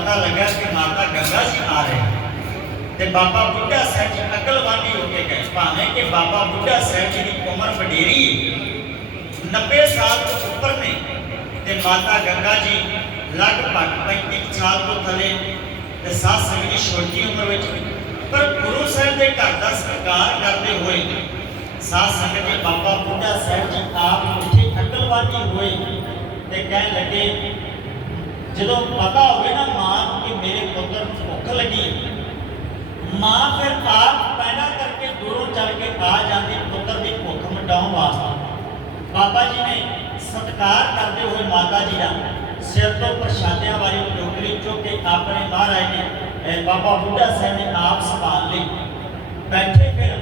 ਪਤਾ ਲੱਗਾ ਕਿ ਮਾਤਾ ਗੰਗਾ ਜੀ ਆ ਰਹੇ ਤੇ ਬਾਬਾ ਬੁੱਢਾ ਸਾਹਿਬ ਜੀ ਅਕਲਵਾਨੀ ਹੋ ਕੇ ਗਏ ਭਾਵੇਂ ਕਿ ਬਾਬਾ ਬੁੱਢਾ ਸਾਹਿਬ ਜੀ ਦੀ ਉਮਰ ਵਡੇਰੀ ਹੈ 90 ਸਾਲ ਤੋਂ ਉੱਪਰ ਨੇ ਤੇ ਮਾਤਾ ਗੰਗਾ ਜੀ ਲਗਭਗ 35 ਸਾਲ ਤੋਂ ਥੱਲੇ ਤੇ ਸਾਧ ਸੰਗਤ ਦੀ ਛੋਟੀ ਉਮਰ ਵਿੱਚ ਪਰ ਗੁਰੂ ਸਾਹਿਬ ਦੇ ਘਰ ਦਾ ਸਤਿਕਾਰ ਕਰਦੇ ਹੋਏ ਸਾਧ ਸੰਗਤ ਜੀ ਬਾਬਾ ਬੁੱਢਾ ਸਾਹਿਬ ਜੀ ਆਪ ਉੱਠੇ ਅਕਲਵਾਨੀ ਹੋਏ ਤੇ ਕਹਿਣ ਲੱਗੇ ਜਦੋਂ ਪਤਾ ਹੋਵੇ ਨਾ ਮਾਂ ਨੂੰ ਕਿ ਮੇਰੇ ਭੁੱਖ ਲੱਗੀ। ਮਾਂ ਫਿਰ ਆਪ ਪੈਦਾ ਕਰਕੇ ਦੂਰੋਂ ਚੱਲ ਕੇ ਆ ਜਾਂਦੀ, ਪੁੱਤਰ ਦੀ ਭੁੱਖ ਮਿਟਾਉਣ ਵਾਸਤੇ। ਬਾਬਾ ਜੀ ਨੇ ਸਤਿਕਾਰ ਕਰਦੇ ਹੋਏ ਮਾਤਾ ਜੀ ਦਾ ਸਿਰ ਤੋਂ ਪ੍ਰਸ਼ਾਦਿਆਂ ਵਾਲੀ ਟੋਕਰੀ ਚੁੱਕ ਕੇ ਆਪਣੇ ਮਹਾਰਾਜ ਨੇ ਬਾਬਾ ਬੁੱਢਾ ਸਾਹਿਬ ਨੇ ਆਪ ਸੰਭਾਲ ਲਈ। ਬੈਠੇ ਫਿਰ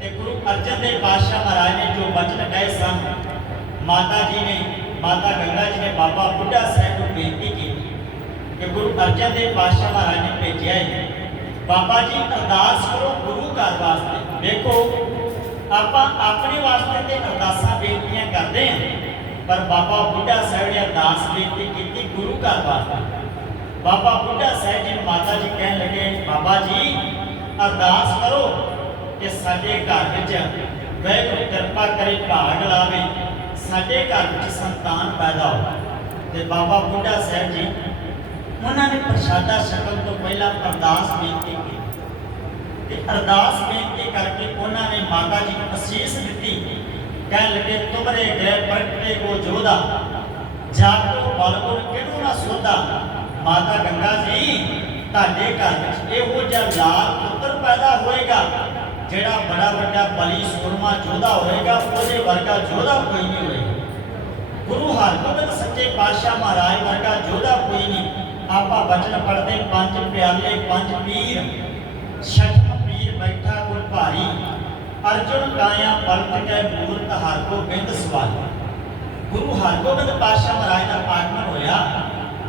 ਤੇ ਗੁਰੂ ਅਰਜਨ ਦੇਵ ਪਾਤਸ਼ਾਹ ਮਹਾਰਾਜ ਨੇ ਜੋ ਬਚਨ ਕਹੇ ਸਨ, ਮਾਤਾ ਜੀ ਨੇ, ਮਾਤਾ ਗੰਗਾ ਜੀ ਨੇ ਬਾਬਾ ਬੁੱਢਾ ਸਾਹਿਬ ਨੂੰ ਬੇਨਤੀ ਕੀਤੀ ਕਿ ਗੁਰੂ ਅਰਜਨ ਦੇਵ ਪਾਤਸ਼ਾਹ ਮਹਾਰਾਜ ਨੇ ਭੇਜਿਆ ਹੈ। ਬਾਬਾ ਜੀ ਅਰਦਾਸ ਕਰੋ ਗੁਰੂ ਘਰ ਵਾਸਤੇ। ਦੇਖੋ ਆਪਾਂ ਆਪਣੇ ਵਾਸਤੇ ਤੇ ਅਰਦਾਸਾਂ ਬੇਨਤੀਆਂ ਕਰਦੇ ਹਾਂ, ਪਰ ਬਾਬਾ ਬੁੱਢਾ ਸਾਹਿਬ ਨੇ ਅਰਦਾਸ ਬੇਨਤੀ ਕੀਤੀ ਗੁਰੂ ਘਰ ਵਾਸਤੇ। ਬਾਬਾ ਬੁੱਢਾ ਸਾਹਿਬ ਜੀ ਮਾਤਾ ਜੀ ਕਹਿਣ ਲੱਗੇ, ਬਾਬਾ ਜੀ, ਅਰਦਾਸ ਕਰੋ ਕਿ ਸਾਡੇ ਘਰ ਵਿੱਚ ਵੈਗੁਰੂ ਕਿਰਪਾ ਕਰੇ ਭਾਗ ਲਾਵੇ। ਸਾਡੇ ਘਰ ਵਿੱਚ ਸੰਤਾਨ ਪੈਦਾ ਹੋਵੇ। ਤੇ ਬਾਬਾ ਬੁੱਢਾ ਸਾਹਿਬ ਜੀ ਉਹਨਾਂ ਨੇ ਪ੍ਰਸ਼ਾਦਾ ਛਕਣ ਤੋਂ ਪਹਿਲਾਂ ਅਰਦਾਸ ਬੇਨਤੀ ਕੀਤੀ। ਤੇ ਅਰਦਾਸ ਬੇਨਤੀ ਕਰਕੇ ਉਹਨਾਂ ਨੇ ਮਾਤਾ ਜੀ ਨੂੰ ਅਸੀਸ ਦਿੱਤੀ। ਕਹਿਣ ਲੱਗੇ, ਤੁਮਰੇ ਗਏ ਪ੍ਰਗਟੇ ਕੋ ਜੋਦਾ ਜਾਗੋ ਬਲਗੁਣ ਕਿਹਨੂੰ ਨਾ ਸੋਦਾ ਮਾਤਾ ਗੰਗਾ ਜੀ, ਤੁਹਾਡੇ ਘਰ ਵਿੱਚ ਇਹੋ ਜਿਹਾ ਲਾਲ ਪੁੱਤਰ ਪੈਦਾ ਹੋਏਗਾ, ਜਿਹੜਾ ਬੜਾ ਵੱਡਾ ਬਲੀ ਸੂਰਮਾ ਯੋਧਾ ਹੋਏਗਾ, ਉਹਦੇ ਵਰਗਾ ਯੋਧਾ ਕੋਈ ਨਹੀਂ ਹੋਏਗਾ। ਗੁਰੂ ਹਰਗੋਬਿੰਦ ਸੱਚੇ ਪਾਤਸ਼ਾਹ ਮਹਾਰਾਜ ਵਰਗਾ ਯੋਧਾ ਆਪਾਂ ਬਚਨ ਪੜਦੇ ਪੰਜ ਪਿਆਲੇ ਪੰਜ ਪੀਰ। ਛਠਮ ਪੀਰ ਬੈਠਾ ਗੁਰ ਭਾਰੀ। ਅਰਜੁਨ ਕਾਇਆ ਬਲਤ ਕੈ ਮੂਰਤ ਹਰਗੋਬਿੰਦ ਸਵਾਰੀ। ਗੁਰੂ ਹਰਗੋਬਿੰਦ ਪਾਤਸ਼ਾਹ ਮਹਾਰਾਜ ਦਾ ਆਗਮਨ ਹੋਇਆ।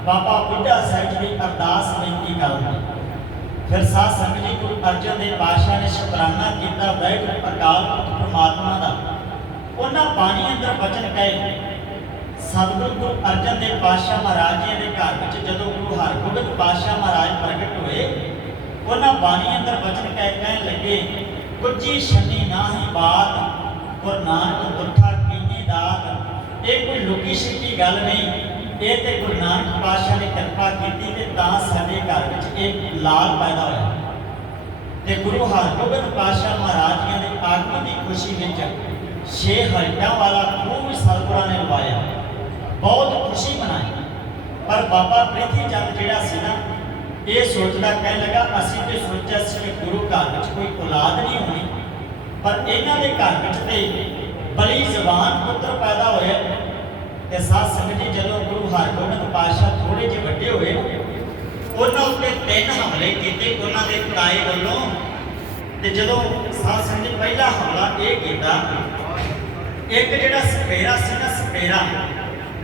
ਬਾਬਾ ਬੁੱਢਾ ਸਾਹਿਬ ਜੀ ਦੀ ਅਰਦਾਸ ਬੇਨਤੀ ਕਰਦੇ ਫਿਰ ਸਾਧ ਸੰਗਤ ਜੀ ਗੁਰੂ ਅਰਜਨ ਦੇ ਪਾਤਸ਼ਾਹ ਨੇ ਸ਼ੁਕਰਾਨਾ ਕੀਤਾ। ਬੈਠ ਅਕਾਲ ਪੁਰਖ ਪਰਮਾਤਮਾ ਦਾ। ਉਹਨਾਂ ਬਾਣੀ ਅੰਦਰ ਬਚਨ ਕਹੇ ਸਤਿਗੁਰੂ ਗੁਰੂ ਅਰਜਨ ਦੇਵ ਪਾਤਸ਼ਾਹ ਮਹਾਰਾਜ ਜੀ ਦੇ ਘਰ ਵਿੱਚ ਜਦੋਂ ਗੁਰੂ ਹਰਗੋਬਿੰਦ ਪਾਤਸ਼ਾਹ ਮਹਾਰਾਜ ਪ੍ਰਗਟ ਹੋਏ, ਉਹਨਾਂ ਬਾਣੀ ਅੰਦਰ ਬਚਨ ਕਹਿ ਕਹਿਣ ਲੱਗੇ ਕੁੱਜੀ ਛੰਨੀ ਨਾਹੀ ਬਾਤ ਗੁਰ ਨਾਨਕ ਦੁੱਖਾ ਕੀਨੇ ਦਾਤ। ਇਹ ਕੋਈ ਲੁਕੀ ਛਿਪੀ ਗੱਲ ਨਹੀਂ, ਇਹ ਤੇ ਗੁਰੂ ਨਾਨਕ ਪਾਤਸ਼ਾਹ ਨੇ ਕਿਰਪਾ ਕੀਤੀ ਤੇ ਤਾਂ ਸਾਡੇ ਘਰ ਵਿੱਚ ਇਹ ਲਾਲ ਪੈਦਾ ਹੋਇਆ। ਤੇ ਗੁਰੂ ਹਰਗੋਬਿੰਦ ਪਾਤਸ਼ਾਹ ਮਹਾਰਾਜ ਜੀ ਦੇ ਆਗਮਨ ਦੀ ਖੁਸ਼ੀ ਵਿੱਚ ਛੇ ਹਲਟਾਂ ਵਾਲਾ ਖੂਬ ਸਤਿਗੁਰਾਂ ਨੇ ਲਵਾਇਆ। ਬਹੁਤ ਖੁਸ਼ੀ ਮਨਾਈ। ਪਰ ਬਾਬਾ ਪ੍ਰਿਥੀ ਚੰਦ ਜਿਹੜਾ ਸੀ ਨਾ, ਇਹ ਸੋਚਦਾ ਕਹਿਣ ਲੱਗਾ, ਅਸੀਂ ਤੇ ਸੋਚਿਆ ਸੀ ਕਿ ਗੁਰੂ ਘਰ ਵਿੱਚ ਕੋਈ ਔਲਾਦ ਨਹੀਂ ਹੋਣੀ। ਪਰ ਇਹਨਾਂ ਦੇ ਘਰ ਵਿੱਚ ਤੇ ਬਲੀ ਜ਼ਬਾਨ ਪੁੱਤਰ ਪੈਦਾ ਹੋਇਆ। ਤੇ ਸਾਧ ਸੰਗਤ ਜੀ ਜਦੋਂ ਗੁਰੂ ਹਰਗੋਬਿੰਦ ਪਾਤਸ਼ਾਹ ਥੋੜੇ ਜਿਹੇ ਵੱਡੇ ਹੋਏ, ਉਹਨਾਂ ਉੱਤੇ ਤਿੰਨ ਹਮਲੇ ਕੀਤੇ ਉਹਨਾਂ ਦੇ ਤਾਏ ਵੱਲੋਂ। ਤੇ ਜਦੋਂ ਸਾਧ ਸੰਗਤ ਜੀ ਪਹਿਲਾ ਹਮਲਾ ਇਹ ਕੀਤਾ, ਇੱਕ ਜਿਹੜਾ ਸਪੇਰਾ ਸੀ ਨਾ, ਸਪੇਰਾ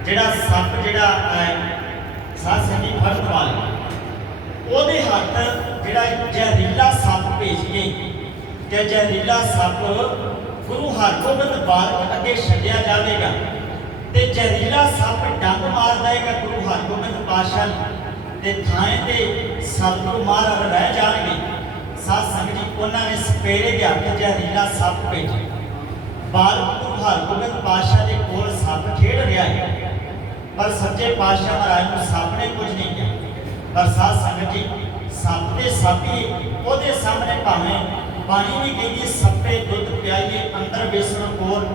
ਜਿਹੜਾ ਸੱਪ ਜਿਹੜਾ ਅਹ, ਸਾਧ ਸੰਗਤ ਜੀ ਫੜਨ ਵਾਲਾ ਉਹਦੇ ਹੱਥ ਜਿਹੜਾ ਜ਼ਹਿਰੀਲਾ ਸੱਪ ਭੇਜ ਕੇ ਕਿ ਜ਼ਹਿਰੀਲਾ ਸੱਪ ਗੁਰੂ ਹਰਗੋਬਿੰਦ ਬਾਲਕ ਅੱਗੇ ਛੱਡਿਆ ਜਾਵੇਗਾ ਤੇ ਜ਼ਹਿਰੀਲਾ ਸੱਪ ਡੰਗ ਮਾਰਦਾ ਹੈਗਾ ਗੁਰੂ ਹਰਗੋਬਿੰਦ ਪਾਤਸ਼ਾਹ ਨੂੰ ਤੇ ਥਾਂ ਤੇ ਸਤਿਗੁਰੂ ਮਹਾਰਾਜ ਰਹਿ ਜਾਣਗੇ। ਸਾਧ ਸੰਗਤ ਜੀ ਉਹਨਾਂ ਨੇ ਸਪੇਰੇ ਦੇ ਹੱਥ ਜ਼ਹਿਰੀਲਾ ਸੱਪ ਭੇਜਿਆ। ਬਾਲਕ ਗੁਰੂ ਹਰਗੋਬਿੰਦ ਪਾਤਸ਼ਾਹ ਦੇ ਕੋਲ ਸੱਪ ਖੇਡ ਰਿਹਾ ਹੈ। ਪਰ ਸੱਚੇ ਪਾਤਸ਼ਾਹ ਮਹਾਰਾਜ ਨੂੰ ਸੱਪ ਨੇ ਕੁਝ ਨਹੀਂ ਕਿਹਾ ਪਰ ਸਾਧ ਸੰਗਤ ਜੀ, ਸੱਪ ਦੇ ਸਾਪੀ, ਉਹਦੇ ਸਾਹਮਣੇ ਭਾਵੇਂ ਪਾਣੀ ਵੀ ਕਹਿੰਦੀ ਸੱਪੇ ਦੁੱਧ ਪਿਆਈਏ, ਅੰਦਰ ਵੇਸਣ ਕੋਰ।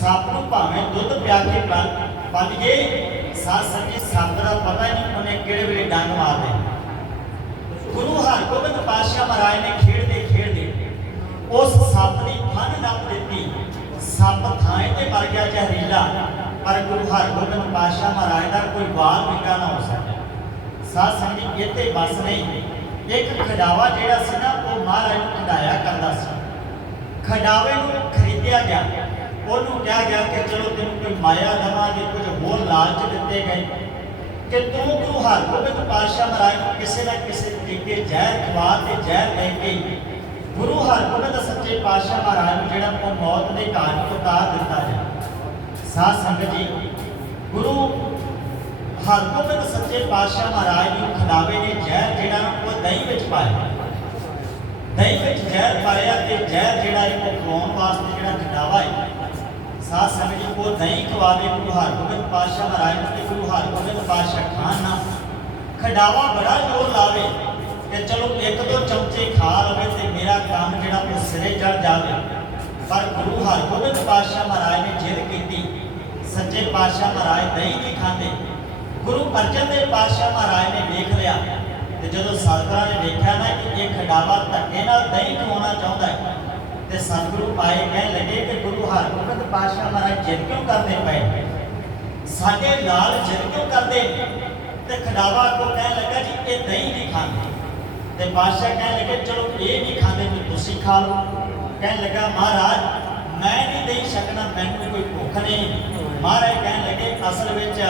ਸੱਪ ਨੂੰ ਭਾਵੇਂ ਦੁੱਧ ਪਿਆ ਕੇ ਬੰਦ ਗਏ ਸਾਧ ਸੰਗਤ ਜੀ, ਸੱਪ ਦਾ ਪਤਾ ਹੀ ਨਹੀਂ ਉਹਨੇ ਕਿਹੜੇ ਵੇਲੇ ਡੰਗ ਮਾਰ ਦੇ ਗੁਰੂ ਹਰਗੋਬਿੰਦ ਪਾਤਸ਼ਾਹ ਮਹਾਰਾਜ ਨੇ ਖੇਡਦੇ ਖੇਡਦੇ ਉਸ ਸੱਪ ਦੀ ਫਨ ਨੱਪ ਦਿੱਤੀ। ਸੱਪ ਥਾਂ ਤੇ ਮਰ ਗਿਆ ਜ਼ਹਿਰੀਲਾ। ਪਰ ਗੁਰੂ ਹਰਗੋਬਿੰਦ ਪਾਤਸ਼ਾਹ ਮਹਾਰਾਜ ਦਾ ਕੋਈ ਵਾਰ ਵਿਕਾ ਨਾ ਹੋ ਸਕਿਆ ਸਾਧ ਸੰਗਤ ਇੱਥੇ ਬਸ ਨਹੀਂ। ਇੱਕ ਖਡਾਵਾ ਜਿਹੜਾ ਸੀ ਨਾ, ਉਹ ਮਹਾਰਾਜ ਨੂੰ ਖਡਾਇਆ ਕਰਦਾ ਸੀ। ਖਡਾਵੇ ਨੂੰ ਖਰੀਦਿਆ ਗਿਆ। ਉਹਨੂੰ ਕਿਹਾ ਗਿਆ ਕਿ ਚਲੋ ਤੈਨੂੰ ਕੋਈ ਮਾਇਆ ਦੇਵਾਂਗੇ ਕੁਝ ਹੋਰ ਲਾਲਚ ਦਿੱਤੇ ਗਏ। ਕਿ ਤੂੰ ਗੁਰੂ ਹਰਗੋਬਿੰਦ ਪਾਤਸ਼ਾਹ ਮਹਾਰਾਜ ਨੂੰ ਕਿਸੇ ਨਾ ਕਿਸੇ ਤਰੀਕੇ ਜ਼ਹਿਰ ਖਵਾ ਤੇ ਜ਼ਹਿਰ ਲੈ ਕੇ ਗੁਰੂ ਹਰਗੋਬਿੰਦ ਸੱਚੇ ਪਾਤਸ਼ਾਹ ਮਹਾਰਾਜ ਨੂੰ ਜਿਹੜਾ ਉਹ ਮੌਤ ਦੇ ਘਾਟ ਉਤਾਰ ਦਿੱਤਾ ਜਾਏ ਸਾਧ ਸੰਗਤ ਜੀ, ਗੁਰੂ ਹਰਗੋਬਿੰਦ ਸੱਚੇ ਪਾਤਸ਼ਾਹ ਮਹਾਰਾਜ ਨੂੰ ਖਿਲਾਵੇ ਨੇ ਜ਼ਹਿਰ ਜਿਹੜਾ, ਉਹ ਦਹੀਂ ਵਿੱਚ ਪਾਇਆ। ਦਹੀਂ ਵਿੱਚ ਜ਼ਹਿਰ ਪਾਇਆ ਤੇ ਜ਼ਹਿਰ ਜਿਹੜਾ ਇਹ ਉਹ ਖਵਾਉਣ ਵਾਸਤੇ ਜਿਹੜਾ ਖਿਲਾਵਾ ਹੈ। ਸਾਧ ਸੰਗਤ ਜੀ, ਉਹ ਦਹੀਂ ਖਵਾਵੇ ਗੁਰੂ ਹਰਗੋਬਿੰਦ ਪਾਤਸ਼ਾਹ ਮਹਾਰਾਜ ਨੂੰ ਤੇ ਗੁਰੂ ਹਰਗੋਬਿੰਦ ਪਾਤਸ਼ਾਹ ਖਾਨ ਨਾ ਖਡਾਵਾ ਬੜਾ ਜ਼ੋਰ ਲਾਵੇ ਕਿ ਚਲੋ ਇੱਕ ਦੋ ਚਮਚੇ ਖਾ ਲਵੇ ਤੇ ਮੇਰਾ ਕੰਮ ਜਿਹੜਾ ਉਹ ਸਿਰੇ ਚੜ ਜਾਵੇ। ਪਰ ਗੁਰੂ ਹਰਗੋਬਿੰਦ ਪਾਤਸ਼ਾਹ ਮਹਾਰਾਜ ਨੇ ਜਿੱਦ ਕੀਤੀ ਸੱਚੇ ਪਾਤਸ਼ਾਹ ਮਹਾਰਾਜ ਦਹੀਂ ਨਹੀਂ ਖਾਂਦੇ। ਗੁਰੂ ਅਰਜਨ ਦੇਵ ਪਾਤਸ਼ਾਹ ਮਹਾਰਾਜ ਨੇ ਵੇਖ ਲਿਆ ਤੇ ਜਦੋਂ ਸਤਿਗੁਰਾਂ ਨੇ ਵੇਖਿਆ ਨਾ ਕਿ ਇਹ ਖਡਾਵਾ ਧੱਕੇ ਨਾਲ ਦਹੀਂ ਖਵਾਉਣਾ ਚਾਹੁੰਦਾ ਹੈ, ਤੇ ਸਤਿਗੁਰੂ ਆਏ ਕਹਿਣ ਲੱਗੇ ਕਿ ਗੁਰੂ ਹਰਗੋਬਿੰਦ ਪਾਤਸ਼ਾਹ ਮਹਾਰਾਜ ਜਿੱਦ ਕਿਉਂ ਕਰਦੇ ਪਏ? ਸਾਡੇ ਨਾਲ ਜਿੱਦ ਕਿਉਂ ਕਰਦੇ? ਤੇ ਖਡਾਵਾ ਕੋ ਕਹਿਣ ਲੱਗਾ ਜੀ, ਇਹ ਦਹੀਂ ਨਹੀਂ ਖਾਂਦੇ। ਤੇ ਪਾਤਸ਼ਾਹ ਕਹਿਣ ਲੱਗੇ, ਚਲੋ ਇਹ ਨਹੀਂ ਖਾਂਦੇ ਵੀ ਤੁਸੀਂ ਖਾ ਲਓ। ਕਹਿਣ ਲੱਗਾ, ਮਹਾਰਾਜ, ਮੈਂ ਨਹੀਂ ਦਹੀਂ ਛਕਣਾ, ਮੈਨੂੰ ਕੋਈ ਭੁੱਖ ਨਹੀਂ। ਮਹਾਰਾਜ ਕਹਿਣ ਲੱਗੇ, ਅਸਲ ਵਿੱਚ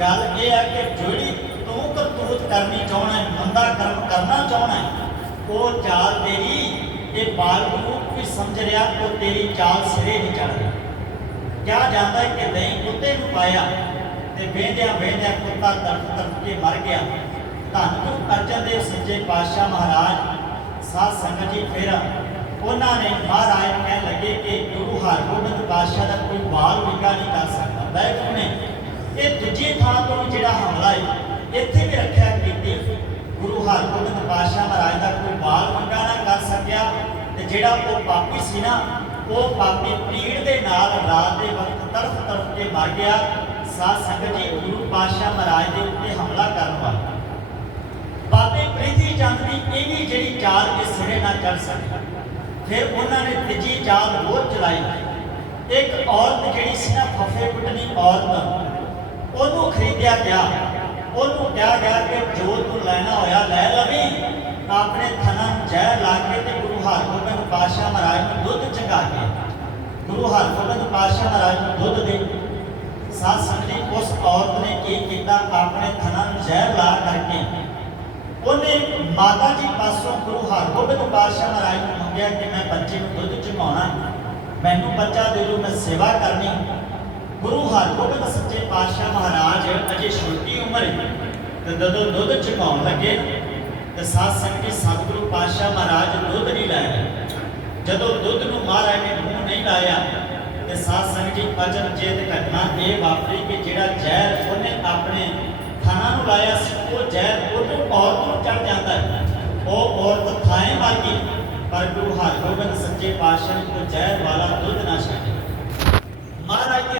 ਗੱਲ ਇਹ ਹੈ ਕਿ ਜਿਹੜੀ ਤੂੰ ਕਰਤੂਤ ਕਰਨੀ ਚਾਹਣਾ ਹੈ ਮੰਦਾ ਕਰਮ ਕਰਨਾ ਚਾਹਣਾ ਹੈ, ਉਹ ਚਾਲ ਤੇਰੀ ਇਹ ਬਾਲ ਵੀ ਸਮਝ ਰਿਹਾ, ਉਹ ਤੇਰੀ ਚਾਲ ਸਿਰੇ ਨਹੀਂ ਚੜ੍ਹਦੀ। ਕਿਹਾ ਜਾਂਦਾ ਹੈ ਕਿ ਦਹੀਂ ਕੁੱਤੇ ਨੂੰ ਪਾਇਆ ਤੇ ਵੇਂਦਿਆਂ ਵੇਂਦਿਆਂ ਕੁੱਤਾ ਤੜਫ ਤੜਫ ਕੇ ਮਰ ਗਿਆ। ਧੰਨ ਗੁਰੂ ਅਰਜਨ ਦੇਵ ਸੱਚੇ ਪਾਤਸ਼ਾਹ ਮਹਾਰਾਜ, ਸਾਧ ਸੰਗਤ ਜੀ, ਫਿਰ ਉਹਨਾਂ ਨੇ ਮਹਾਰਾਜ ਕਹਿਣ ਲੱਗੇ ਕਿ ਗੁਰੂ ਹਰਗੋਬਿੰਦ ਪਾਤਸ਼ਾਹ ਦਾ ਕੋਈ ਬਾਲ ਵਿਗਾ ਨਹੀਂ ਕਰ ਸਕਦਾ। ਵੈਗੁਰੂ ਨੇ। ਇਹ ਦੂਜੀ ਥਾਂ ਤੋਂ ਜਿਹੜਾ ਹਮਲਾ ਹੈ, ਇੱਥੇ ਵੀ ਰੱਖਿਆ ਕੀਤੀ। ਗੁਰੂ ਹਰਗੋਬਿੰਦ ਪਾਤਸ਼ਾਹ ਮਹਾਰਾਜ ਦਾ ਕੋਈ ਬਾਲ ਵਿਗਾ ਨਾ ਕਰ ਸਕਿਆ ਤੇ ਜਿਹੜਾ ਉਹ ਪਾਪੀ ਸੀ ਨਾ, ਉਹ ਪਾਪੀ ਪੀੜ ਦੇ ਨਾਲ ਰਾਤ ਦੇ ਵਕਤ ਤੜਫ ਤੜਫ ਕੇ ਮਰ ਗਿਆ। ਸਾਧ ਸੰਗਤ ਜੀ, ਗੁਰੂ ਪਾਤਸ਼ਾਹ ਮਹਾਰਾਜ ਦੇ ਉੱਤੇ ਹਮਲਾ ਕਰਨ ਵਾਲਾ। ਬਾਬੇ ਪ੍ਰੀਤੀ ਚੰਦ ਦੀ ਇਹ ਵੀ ਜਿਹੜੀ ਚਾਲ ਇਸ ਸਿਰੇ ਨਾ ਚੱਲ ਸਕੀ ਫਿਰ ਉਹਨਾਂ ਨੇ ਤੀਜੀ ਚਾਲ ਹੋਰ ਚਲਾਈ। ਇੱਕ ਔਰਤ ਜਿਹੜੀ ਸੀ ਨਾ ਫਫੇ ਕੁੱਟਣੀ ਔਰਤ, ਉਹਨੂੰ ਖਰੀਦਿਆ ਗਿਆ। ਉਹਨੂੰ ਕਿਹਾ ਗਿਆ ਕਿ ਜੋ ਤੂੰ ਲੈਣਾ ਹੋਇਆ ਲੈ ਲਵੀਂ। ਆਪਣੇ ਥਨਾਂ ਨੂੰ ਜ਼ਹਿਰ ਲਾ ਕੇ ਤੇ ਗੁਰੂ ਹਰਗੋਬਿੰਦ ਪਾਤਸ਼ਾਹ ਮਹਾਰਾਜ ਨੂੰ ਦੁੱਧ ਚੰਗਾ ਕੇ। ਗੁਰੂ ਹਰਗੋਬਿੰਦ ਪਾਤਸ਼ਾਹ ਮਹਾਰਾਜ ਨੂੰ ਦੁੱਧ ਦੇ। ਸਾਧ ਸੰਗਤ ਉਸ ਔਰਤ ਨੇ ਕੀ ਕੀਤਾ? ਆਪਣੇ ਥਨਾਂ ਨੂੰ ਜ਼ਹਿਰ ਲਾ ਕਰਕੇ ਉਹਨੇ ਮਾਤਾ ਜੀ ਪਾਸੋਂ ਗੁਰੂ ਹਰਗੋਬਿੰਦ ਪਾਤਸ਼ਾਹ ਮਹਾਰਾਜ ਨੂੰ ਮੰਗਿਆ ਕਿ ਮੈਂ ਬੱਚੇ ਨੂੰ ਦੁੱਧ ਚੁਮਾਉਣਾ ਮੈਨੂੰ ਬੱਚਾ ਦੇ ਦਿਓ, ਮੈਂ ਸੇਵਾ ਕਰਨੀ ਗੁਰੂ ਹਰਗੋਬਿੰਦ ਸੱਚੇ ਪਾਤਸ਼ਾਹ ਮਹਾਰਾਜ ਅਜੇ ਛੋਟੀ ਉਮਰ ਤੇ ਜਦੋਂ ਦੁੱਧ ਚੁਮਾਉਣ ਲੱਗੇ ਤੇ ਸਾਧ ਸੰਗਤ ਜੀ, ਸਤਿਗੁਰੂ ਪਾਤਸ਼ਾਹ ਮਹਾਰਾਜ ਦੁੱਧ ਨਹੀਂ ਲਾਇਆ। ਜਦੋਂ ਦੁੱਧ ਨੂੰ ਮਹਾਰਾਜ ਨੇ ਮੂੰਹ ਨਹੀਂ ਲਾਇਆ ਤੇ ਸਾਧ ਸੰਗਤ ਜੀ ਅਜਬ ਚੇਤ ਘਟਨਾ ਇਹ ਵਾਪਰੀ ਕਿ ਜਿਹੜਾ ਜ਼ਹਿਰ ਉਹਨੇ ਆਪਣੇ ਥਾਣਾ ਨੂੰ ਲਾਇਆ ਸੀ, ਉਹ ਜ਼ਹਿਰ ਉਹਨੂੰ ਔਰਤ ਨੂੰ ਚੜ ਜਾਂਦਾ ਹੈ। ਉਹ ਔਰਤ ਥਾਏ ਮਰ ਗਈ ਪਰ ਗੁਰੂ ਹਰਗੋਬਿੰਦ ਸੱਚੇ ਪਾਤਸ਼ਾਹ ਨੇ ਉਹ ਜ਼ਹਿਰ ਵਾਲਾ ਦੁੱਧ ਨਾ ਛਕਿਆ